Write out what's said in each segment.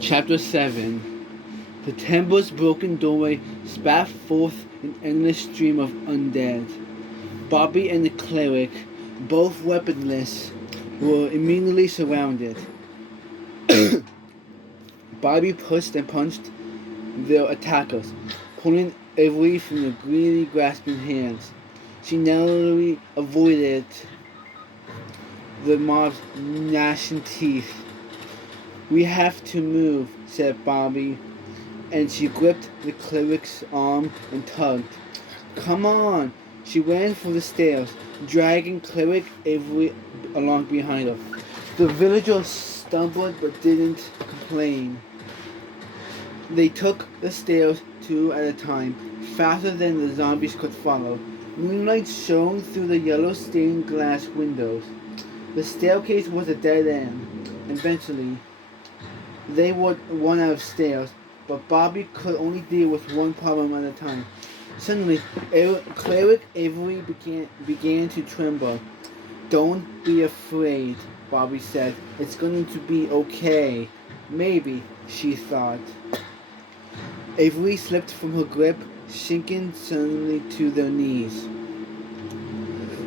Chapter 7. The temple's broken doorway spat forth an endless stream of undead. Bobbie and the cleric, both weaponless, were immediately surrounded. Bobbie pushed and punched their attackers, pulling away from the greedy, grasping hands. She narrowly avoided the mob's gnashing teeth. "We have to move," said Bobbie, and she gripped the cleric's arm and tugged. "Come on!" She ran for the stairs, dragging Cleric Avery along behind her. The villagers stumbled but didn't complain. They took the stairs two at a time, faster than the zombies could follow. Moonlight shone through the yellow stained glass windows. The staircase was a dead end. Eventually, they would run out of stairs, but Bobbie could only deal with one problem at a time. Suddenly, Cleric Avery began to tremble. "Don't be afraid," Bobbie said. "It's going to be okay." Maybe, she thought. Avery slipped from her grip, sinking suddenly to their knees.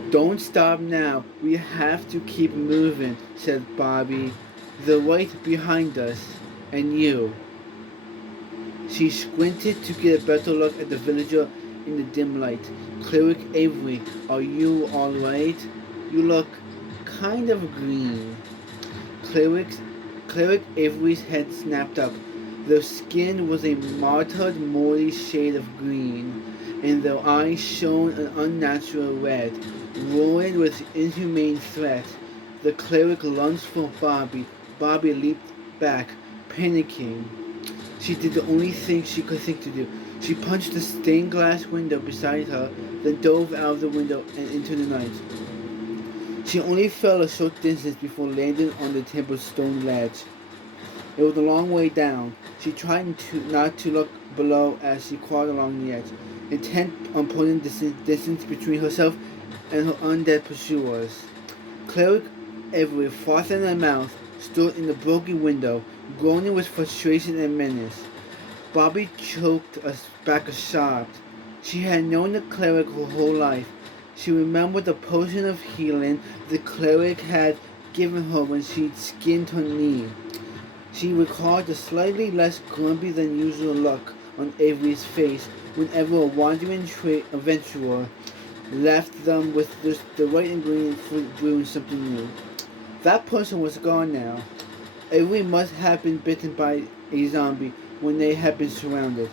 "Don't stop now. We have to keep moving," said Bobbie. "They're right behind us. And you." She squinted to get a better look at the villager in the dim light. "Cleric Avery, are you alright? You look kind of green." Cleric Avery's head snapped up. Their skin was a martyred, moldy shade of green, and their eyes shone an unnatural red, roaring with inhumane threat. The cleric lunged for Bobbie. Bobbie leaped back, panicking. She did the only thing she could think to do. She punched the stained glass window beside her, then dove out of the window and into the night. She only fell a short distance before landing on the temple's stone ledge. It was a long way down. She tried not to look below as she crawled along the edge, intent on putting distance between herself and her undead pursuers. Cleric Avery, frothing in her mouth, stood in the broken window, groaning with frustration and menace. Bobbie choked back a sob. She had known the cleric her whole life. She remembered the potion of healing the cleric had given her when she'd skinned her knee. She recalled the slightly less grumpy than usual look on Avery's face whenever a wandering adventurer left them with just the right ingredient for brewing something new. That person was gone now. Avery must have been bitten by a zombie when they had been surrounded.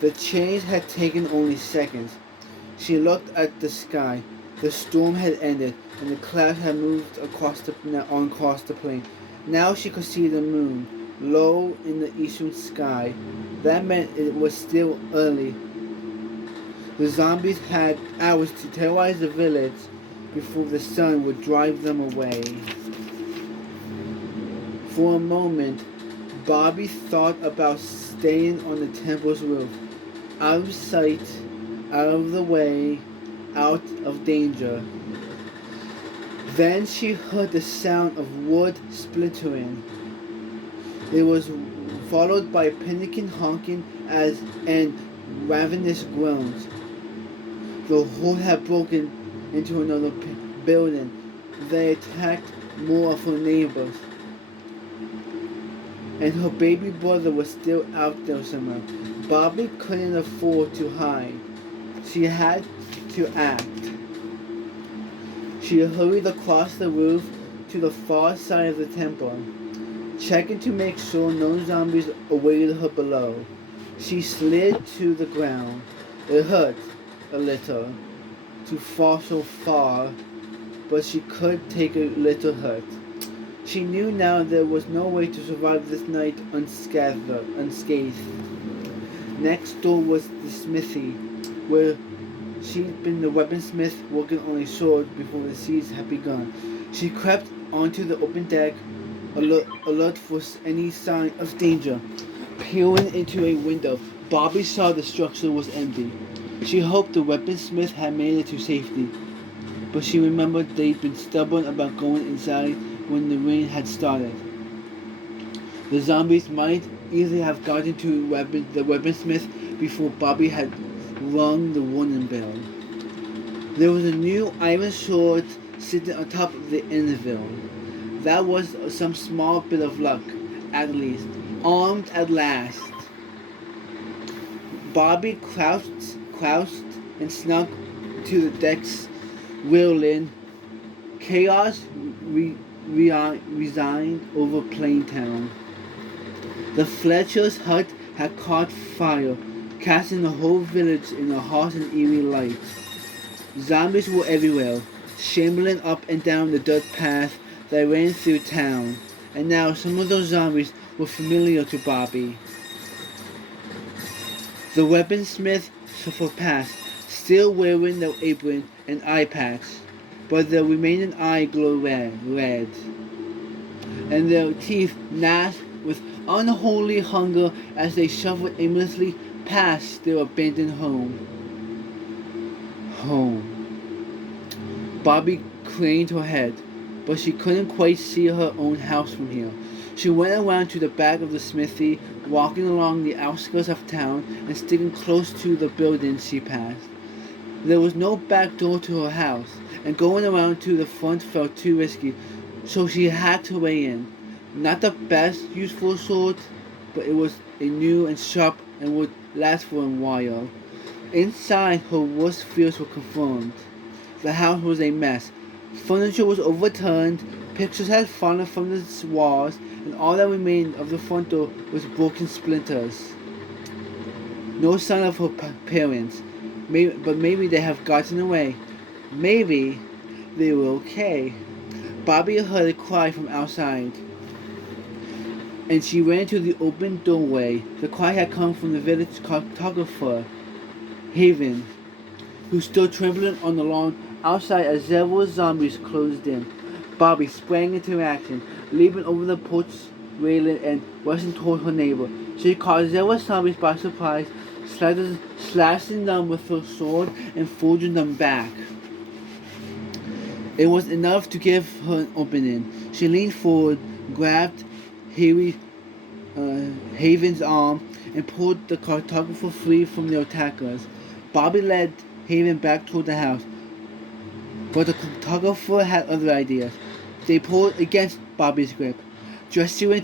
The change had taken only seconds. She looked at the sky. The storm had ended, and the clouds had moved across the plain. Now she could see the moon, low in the eastern sky. That meant it was still early. The zombies had hours to terrorize the village before the sun would drive them away. For a moment, Bobbie thought about staying on the temple's roof, out of sight, out of the way, out of danger. Then she heard the sound of wood splintering. It was followed by panicking honking and ravenous groans. The horde had broken into another building. They attacked more of her neighbors. And her baby brother was still out there somewhere. Bobbie couldn't afford to hide. She had to act. She hurried across the roof to the far side of the temple, checking to make sure no zombies awaited her below. She slid to the ground. It hurt a little to fall so far, but she could take a little hurt. She knew now there was no way to survive this night unscathed. Next door was the smithy, where she'd been the weaponsmith working on a sword before the siege had begun. She crept onto the open deck, alert for any sign of danger. Peering into a window, Bobbie saw the structure was empty. She hoped the weaponsmith had made it to safety, but she remembered they'd been stubborn about going inside when the rain had started. The zombies might easily have gotten to the weaponsmith before Bobbie had rung the warning bell. There was a new iron sword sitting on top of the anvil. That was some small bit of luck, at least. Armed at last. Bobbie crouched and snuck to the deck's railing. Chaos resigned over Plaintown. The Fletcher's hut had caught fire, casting the whole village in a harsh and eerie light. Zombies were everywhere, shambling up and down the dirt path that ran through town, and now some of those zombies were familiar to Bobbie. The weaponsmith shuffled past, still wearing their apron and eye patch, but their remaining eye glowed red, and their teeth gnashed with unholy hunger as they shuffled aimlessly past their abandoned home. Bobbie craned her head, but she couldn't quite see her own house from here. She went around to the back of the smithy, walking along the outskirts of town and sticking close to the buildings she passed. There was no back door to her house, and going around to the front felt too risky, so she hacked her way in. Not the best useful sword, but it was a new and sharp and would last for a while. Inside, her worst fears were confirmed. The house was a mess. Furniture was overturned, pictures had fallen from the walls, and all that remained of the front door was broken splinters. No sign of her parents, but maybe they have gotten away. Maybe they were okay. Bobbie heard a cry from outside, and she ran to the open doorway. The cry had come from the village cartographer, Haven, who stood trembling on the lawn outside as several zombies closed in. Bobbie sprang into action, leaping over the porch railing and rushing toward her neighbor. She caught several zombies by surprise, slashing them with her sword and forging them back. It was enough to give her an opening. She leaned forward, grabbed Haven's arm, and pulled the cartographer free from their attackers. Bobbie led Haven back toward the house, but the cartographer had other ideas. They pulled against Bobbie's grip, gesturing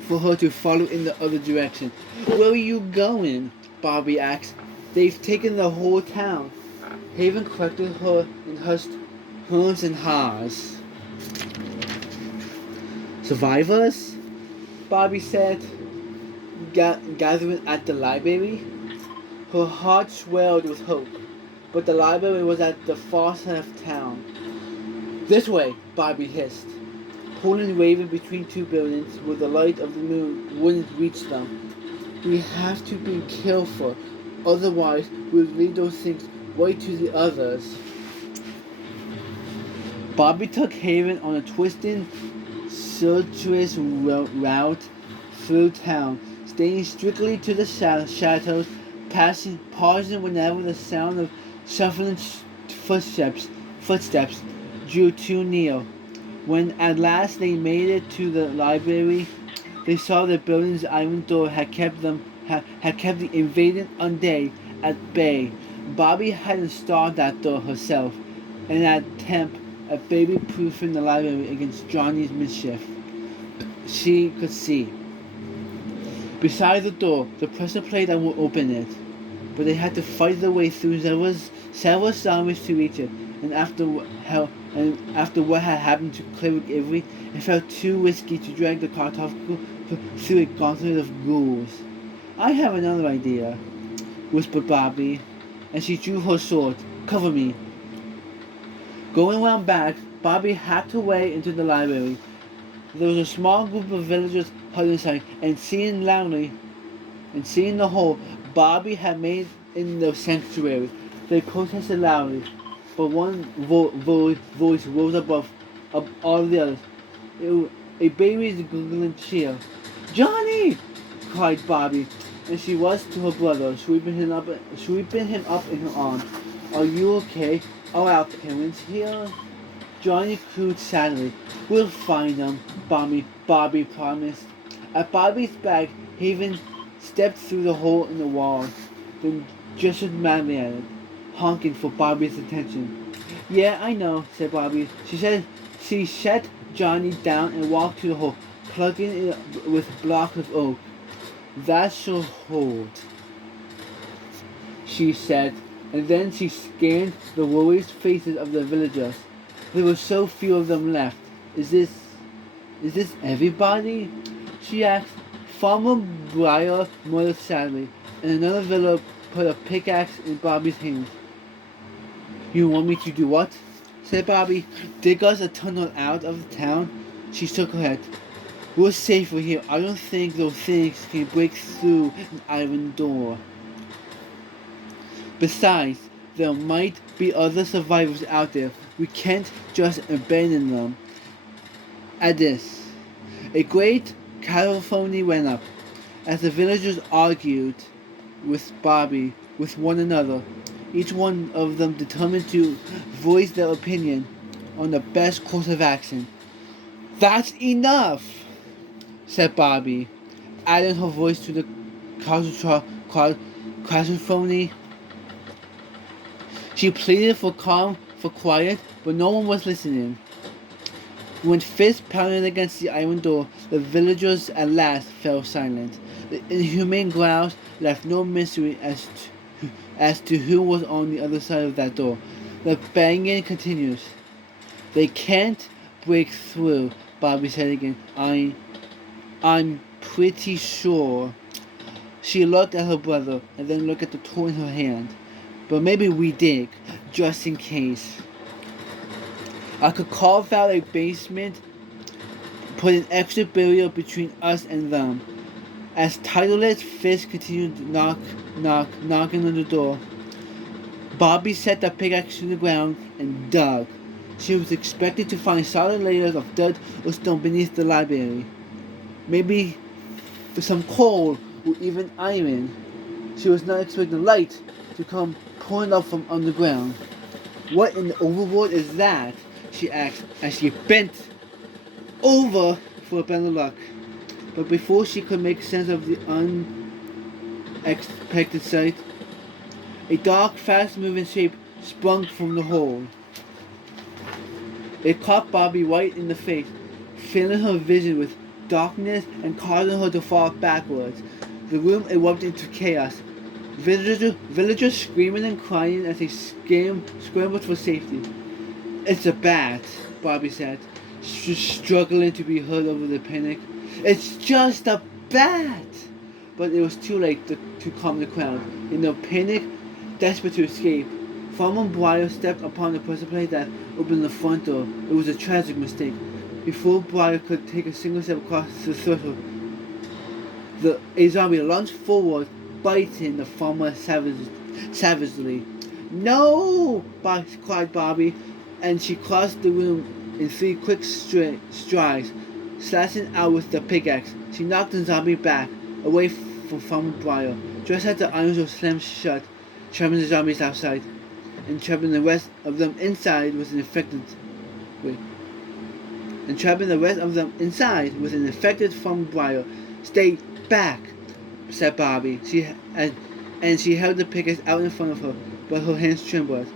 for her to follow in the other direction. "Where are you going?" Bobbie asked. "They've taken the whole town." Haven corrected her in hushed hums and haws. "Survivors?" Bobbie said, gathering at the library. Her heart swelled with hope, but the library was at the far side of town. "This way," Bobbie hissed, pulling Raven between two buildings where the light of the moon wouldn't reach them. "We have to be careful, otherwise we'll lead those things right to the others." Bobbie took Haven on a twisting, circuitous route through town, staying strictly to the shadows, pausing whenever the sound of shuffling footsteps drew too near. When at last they made it to the library, they saw the building's iron door had kept the invading undead at bay. Bobbie had installed that door herself, and had temp a baby-proofing the library against Johnny's mischief. She could see. Beside the door, the pressure plate that would open it, but they had to fight their way through several zombies to reach it. And after what had happened to Cleric Avery, it felt too risky to drag the cartographer through a gauntlet of ghouls. "I have another idea," whispered Bobbie, and she drew her sword. "Cover me." Going round back, Bobbie hacked her way into the library. There was a small group of villagers huddled inside, and seeing the hole Bobbie had made in the sanctuary, they protested loudly. But one voice rose above all the others. A baby's gurgling cheer. "Johnny!" cried Bobbie, and she rushed to her brother, sweeping him up in her arms. "Are you okay? Are our parents here?" Johnny cooed sadly. "We'll find them," Bobbie promised. At Bobbie's back, Haven stepped through the hole in the wall, then gestured madly at it, honking for Bobbie's attention. Yeah, I know, said Bobbie. She set Johnny down and walked to the hole, plugging it with blocks of oak. That shall hold, she said, and then she scanned the worried faces of the villagers. There were so few of them left. Is this everybody? She asked. Farmer Briar muttered sadly, and another villager put a pickaxe in Bobbie's hands. You want me to do what? Said Bobbie. Dig us a tunnel out of the town? She shook her head. We're safer here. I don't think those things can break through an iron door. Besides, there might be other survivors out there. We can't just abandon them. At this, a great cacophony went up, as the villagers argued with Bobbie, with one another, each one of them determined to voice their opinion on the best course of action. That's enough, said Bobbie, adding her voice to the cacophony. She pleaded for calm, for quiet, but no one was listening. When fists pounded against the iron door, the villagers at last fell silent. The inhuman growls left no mystery as to who was on the other side of that door. The banging continues. They can't break through, Bobbie said again. I'm pretty sure. She looked at her brother and then looked at the tool in her hand. But maybe we dig, just in case. I could carve out a basement, put an extra barrier between us and them. As Title's fists continued knocking on the door, Bobbie set the pickaxe to the ground and dug. She was expected to find solid layers of dirt or stone beneath the library. Maybe some coal or even iron. She was not expecting light to come pouring up from underground. What in the overworld is that? She asked as she bent over for a better luck. But before she could make sense of the unexpected sight, a dark, fast-moving shape sprung from the hole. It caught Bobbie right in the face, filling her vision with darkness and causing her to fall backwards. The room erupted into chaos. Villagers screaming and crying as they scrambled for safety. It's a bat, Bobbie said, struggling to be heard over the panic. It's just a bat! But it was too late to calm the crowd. In their panic, desperate to escape, Farmer Briar stepped upon the precipice that opened the front door. It was a tragic mistake. Before Briar could take a single step across the threshold, a zombie lunged forward, biting the farmer savagely. No! cried Bobbie, and she crossed the room in 3 quick strides, slashing out with the pickaxe. She knocked the zombie back, away from Farmer Briar, just as the iron door slammed shut, trapping the zombies outside, and trapping the rest of them inside with an infected Farmer Briar. Stay back, said Bobbie. She held the pickaxe out in front of her, but her hands trembled.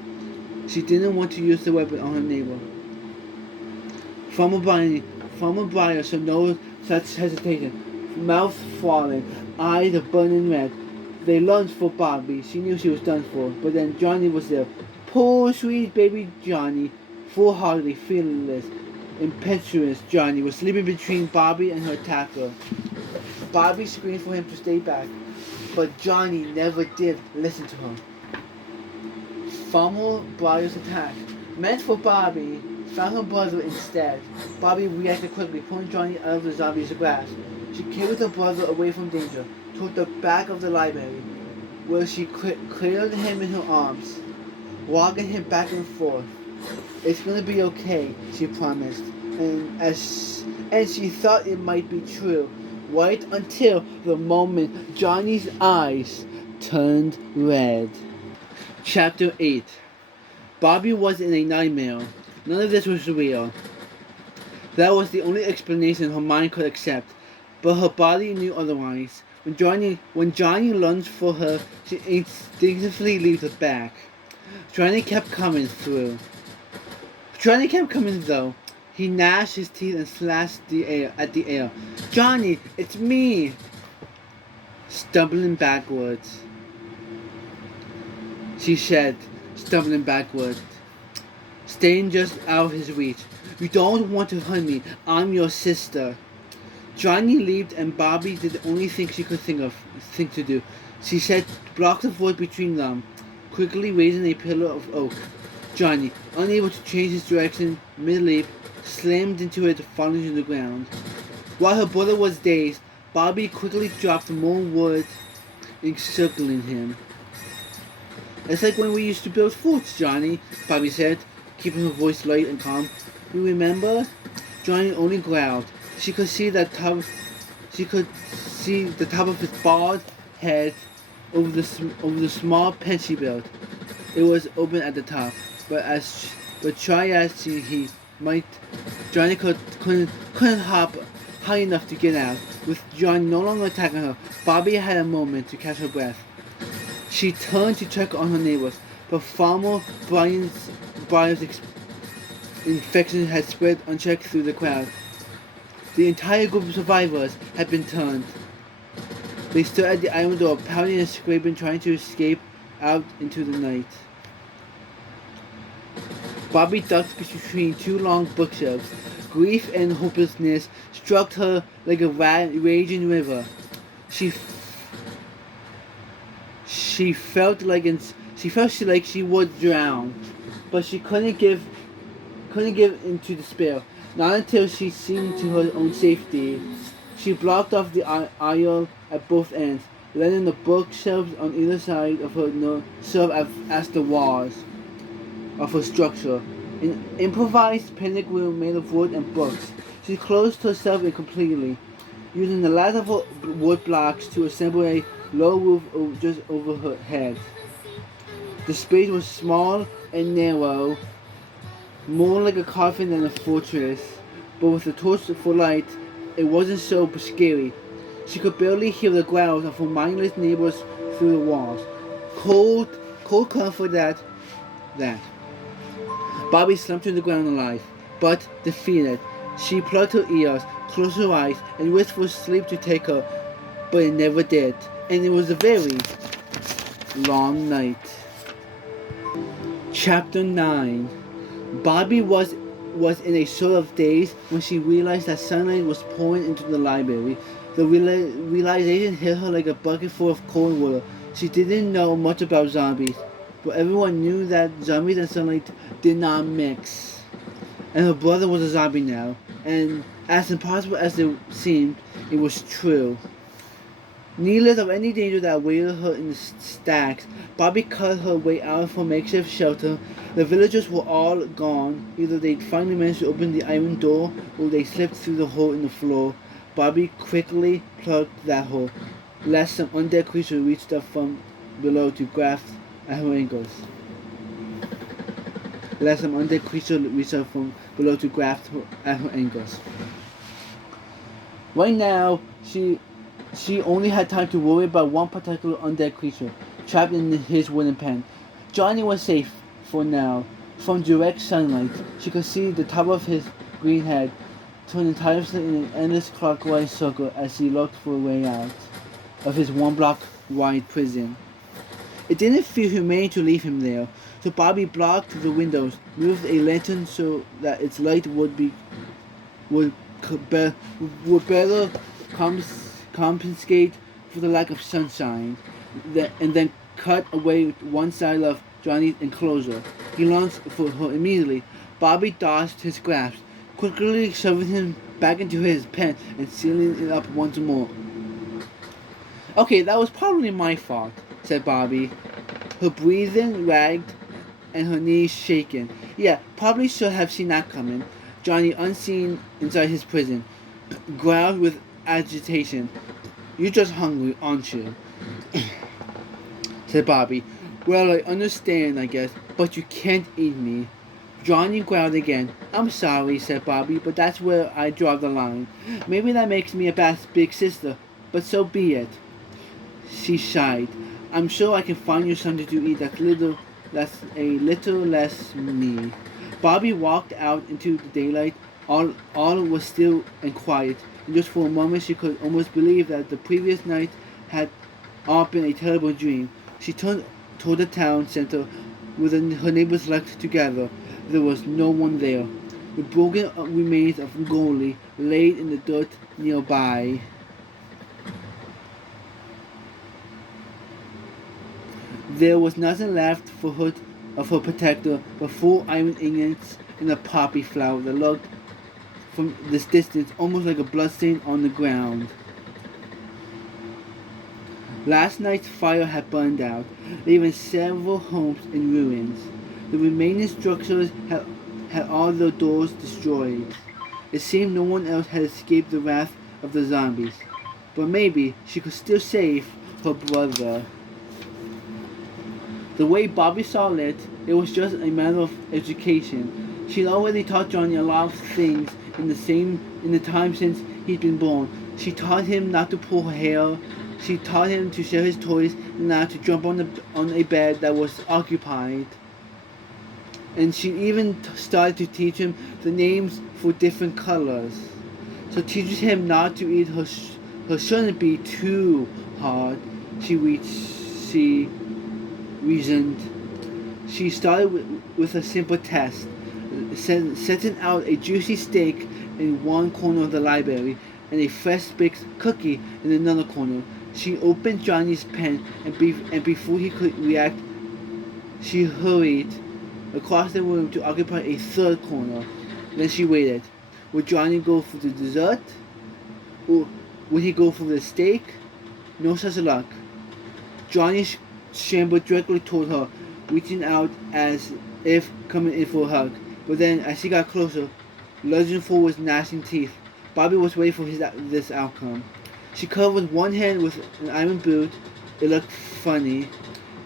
She didn't want to use the weapon on her neighbor. Farmer Briar showed no such hesitation, mouth falling, eyes burning red. They lunged for Bobbie. She knew she was done for, but then Johnny was there. Poor sweet baby Johnny, foolhardy, fearless, impetuous Johnny was sleeping between Bobbie and her attacker. Bobbie screamed for him to stay back, but Johnny never did listen to her. Farmer Briar's attack, meant for Bobbie, found her brother instead. Bobbie reacted quickly, pulling Johnny out of the zombie's grasp. She carried her brother away from danger, toward the back of the library, where she cradled him in her arms, rocking him back and forth. It's gonna be okay, she promised, and she thought it might be true, right until the moment Johnny's eyes turned red. Chapter 8. Bobbie was in a nightmare. None of this was real. That was the only explanation her mind could accept. but her body knew otherwise. When Johnny lunged for her, she instinctively leaped it back. Johnny kept coming though. He gnashed his teeth and slashed at the air. Johnny, it's me! Stumbling backwards. She said, stumbling backwards, staying just out of his reach. You don't want to hurt me. I'm your sister. Johnny leaped, and Bobbie did the only thing she could think to do. She said, blocked the void between them, quickly raising a pillar of oak. Johnny, unable to change his direction mid-leap, slammed into it, falling to the ground. While her brother was dazed, Bobbie quickly dropped more wood, encircling him. It's like when we used to build forts, Johnny, Bobbie said, keeping her voice light and calm. You remember? Johnny only growled. She could see the top of his bald head over the small pen she built. It was open at the top, but try as he might, Johnny couldn't hop high enough to get out. With John no longer attacking her, Bobbie had a moment to catch her breath. She turned to check on her neighbors, but Farmer Brian's infection had spread unchecked through the crowd. The entire group of survivors had been turned. They stood at the iron door, pounding and scraping, trying to escape out into the night. Bobbie ducked between two long bookshelves. Grief and hopelessness struck her like a raging river. She felt like she would drown, but she couldn't give into despair. Not until she seen to her own safety. She blocked off the aisle at both ends, letting the bookshelves on either side of her serve as the walls of her structure. An improvised picnic room made of wood and books. She closed herself in completely, using the last of her wood blocks to assemble a low roof just over her head. The space was small and narrow, more like a coffin than a fortress, but with a torch for light, it wasn't so scary. She could barely hear the growls of her mindless neighbors through the walls. Cold comfort that. Bobbie slumped to the ground alive, but defeated. She plugged her ears, closed her eyes, and wished for sleep to take her, but it never did, and it was a very long night. Chapter 9. Bobbie was in a sort of daze when she realized that sunlight was pouring into the library. The realization hit her like a bucket full of cold water. She didn't know much about zombies, but everyone knew that zombies and sunlight did not mix. And her brother was a zombie now, and as impossible as it seemed, it was true. Needless of any danger that awaited her in the stacks, Bobbie cut her way out of her makeshift shelter. The villagers were all gone. Either they'd finally managed to open the iron door, or they slipped through the hole in the floor. Bobbie quickly plugged that hole, lest some undead creature reached up from below to grasp at her ankles. Right now, she only had time to worry about one particular undead creature, trapped in his wooden pen. Johnny was safe, for now. From direct sunlight, she could see the top of his green head turn entirely in an endless clockwise circle as he looked for a way out of his one-block-wide prison. It didn't feel humane to leave him there, so Bobbie blocked the windows, moved a lantern so that its light would better compensate for the lack of sunshine, and then cut away one side of Johnny's enclosure. He lunged for her immediately. Bobbie dodged his grasp, quickly shoving him back into his pen and sealing it up once more. Okay, that was probably my fault, said Bobbie, her breathing ragged and her knees shaken. Yeah, probably should have seen that coming. Johnny, unseen inside his prison, growled with agitation. You're just hungry, aren't you? said Bobbie. Well, I understand, I guess, but you can't eat me. Johnny growled again. "I'm sorry," said Bobbie, "but that's where I draw the line. Maybe that makes me a bad big sister, but so be it." She sighed. "I'm sure I can find you something to eat that's a little less me." Bobbie walked out into the daylight. All was still and quiet, and just for a moment she could almost believe that the previous night had all been a terrible dream. She turned toward the town center where her neighbors left together. There was no one there. The broken remains of Ngoli laid in the dirt nearby. There was nothing left for her of her protector but 4 iron ingots and a poppy flower that looked from this distance almost like a bloodstain on the ground. Last night's fire had burned out, leaving several homes in ruins. The remaining structures had all their doors destroyed. It seemed no one else had escaped the wrath of the zombies. But maybe she could still save her brother. The way Bobbie saw it was just a matter of education. She'd already taught Johnny a lot of things in the time since he'd been born. She taught him not to pull her hair. She taught him to share his toys and not to jump on a bed that was occupied. And she even started to teach him the names for different colors. So teaches him not to eat her shouldn't be too hard. She reasoned. She started with a simple test, setting out a juicy steak in one corner of the library and a fresh baked cookie in another corner. She opened Johnny's pen and before he could react, she hurried across the room to occupy a third corner. Then she waited. Would Johnny go for the dessert? Or would he go for the steak? No such luck. Johnny shambled directly toward her, reaching out as if coming in for a hug. But then, as he got closer, lunging forward with gnashing teeth, Bobbie was ready for this outcome. She covered one hand with an iron boot. It looked funny,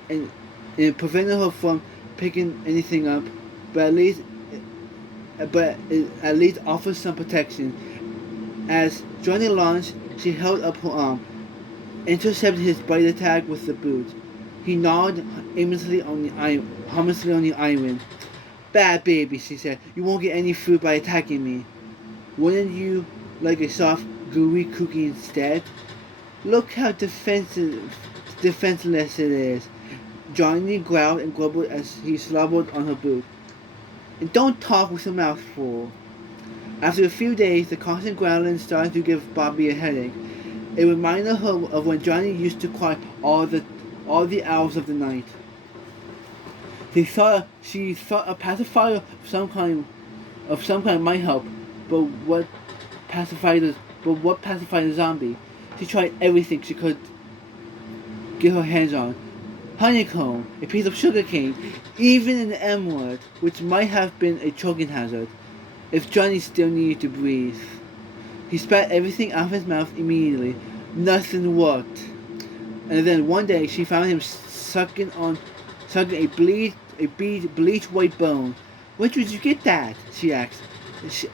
and it prevented her from picking anything up, but it at least offered some protection. As Johnny lunged, she held up her arm, intercepted his bite attack with the boot. He gnawed harmlessly on the iron. "Bad baby," she said. "You won't get any food by attacking me. Wouldn't you like a soft, gooey cookie instead?" "Look how defenseless it is." Johnny growled and grumbled as he slobbered on her boot. "And don't talk with your mouth full." After a few days, the constant growling started to give Bobbie a headache. It reminded her of when Johnny used to cry all the hours of the night. She thought a pacifier of some kind might help, but what pacified a zombie? She tried everything she could get her hands on. Honeycomb, a piece of sugar cane, even an M-word, which might have been a choking hazard, if Johnny still needed to breathe. He spat everything out of his mouth immediately. Nothing worked. And then one day she found him sucking a bleached white bone. "Where did you get that?" she asked,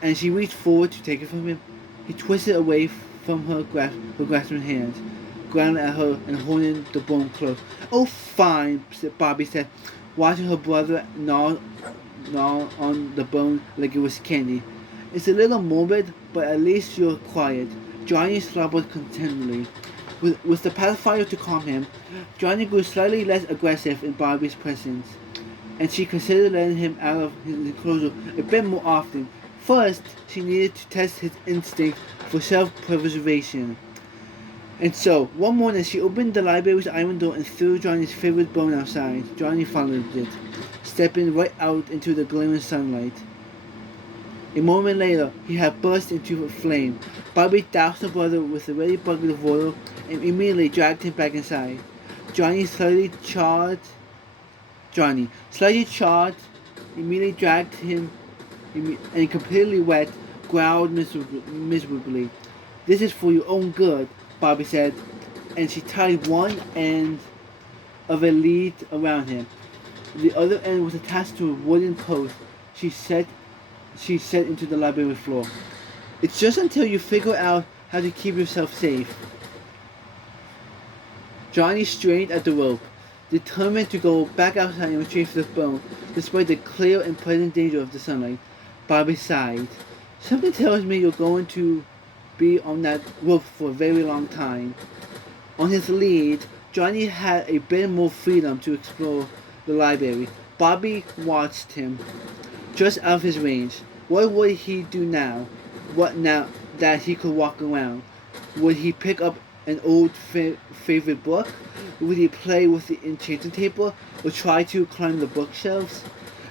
and she reached forward to take it from him. He twisted away from her grasping hands, growling at her and holding the bone close. "Oh, fine," Bobbie said, watching her brother gnaw on the bone like it was candy. "It's a little morbid, but at least you're quiet." Johnny slobbered contentedly. With the pacifier to calm him, Johnny grew slightly less aggressive in Bobbie's presence, and she considered letting him out of his enclosure a bit more often. First, she needed to test his instinct for self-preservation. And so, one morning she opened the library's iron door and threw Johnny's favorite bone outside. Johnny followed it, stepping right out into the glaring sunlight. A moment later, he had burst into a flame. Bobbie doused her brother with a ready bucket of water and immediately dragged him back inside. Slightly charred, immediately dragged him and completely wet, growled miserably. "This is for your own good," Bobbie said, and she tied one end of a lead around him. The other end was attached to a wooden post. she said into the library floor. It's just until you figure out how to keep yourself safe. Johnny strained at the rope, determined to go back outside and retrieve the bone, despite the clear and present danger of the sunlight. Bobbie sighed. Something tells me you're going to be on that rope for a very long time. On his lead, Johnny had a bit more freedom to explore the library. Bobbie watched him, just out of his range. What would he do now? What now that he could walk around? Would he pick up an old favorite book? Would he play with the enchanting table or try to climb the bookshelves?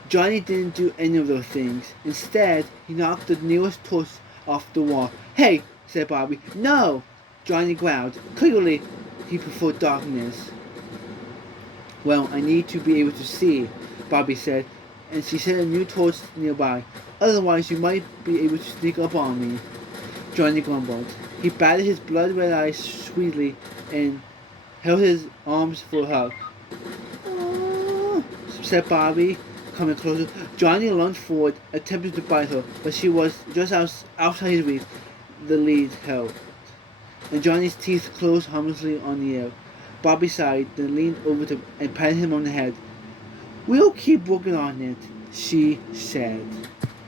Johnny didn't do any of those things. Instead, he knocked the nearest torch off the wall. Hey, said Bobbie. No! Johnny growled. Clearly, he preferred darkness. Well, I need to be able to see, Bobbie said, and she set a new torch nearby. Otherwise, you might be able to sneak up on me. Johnny grumbled. He batted his blood-red eyes sweetly and held his arms for a hug. Oh, said Bobbie, coming closer. Johnny lunged forward, attempting to bite her, but she was just outside his reach. The lead held, and Johnny's teeth closed harmlessly on the air. Bobbie sighed, then leaned over to and patted him on the head. We'll keep working on it, she said.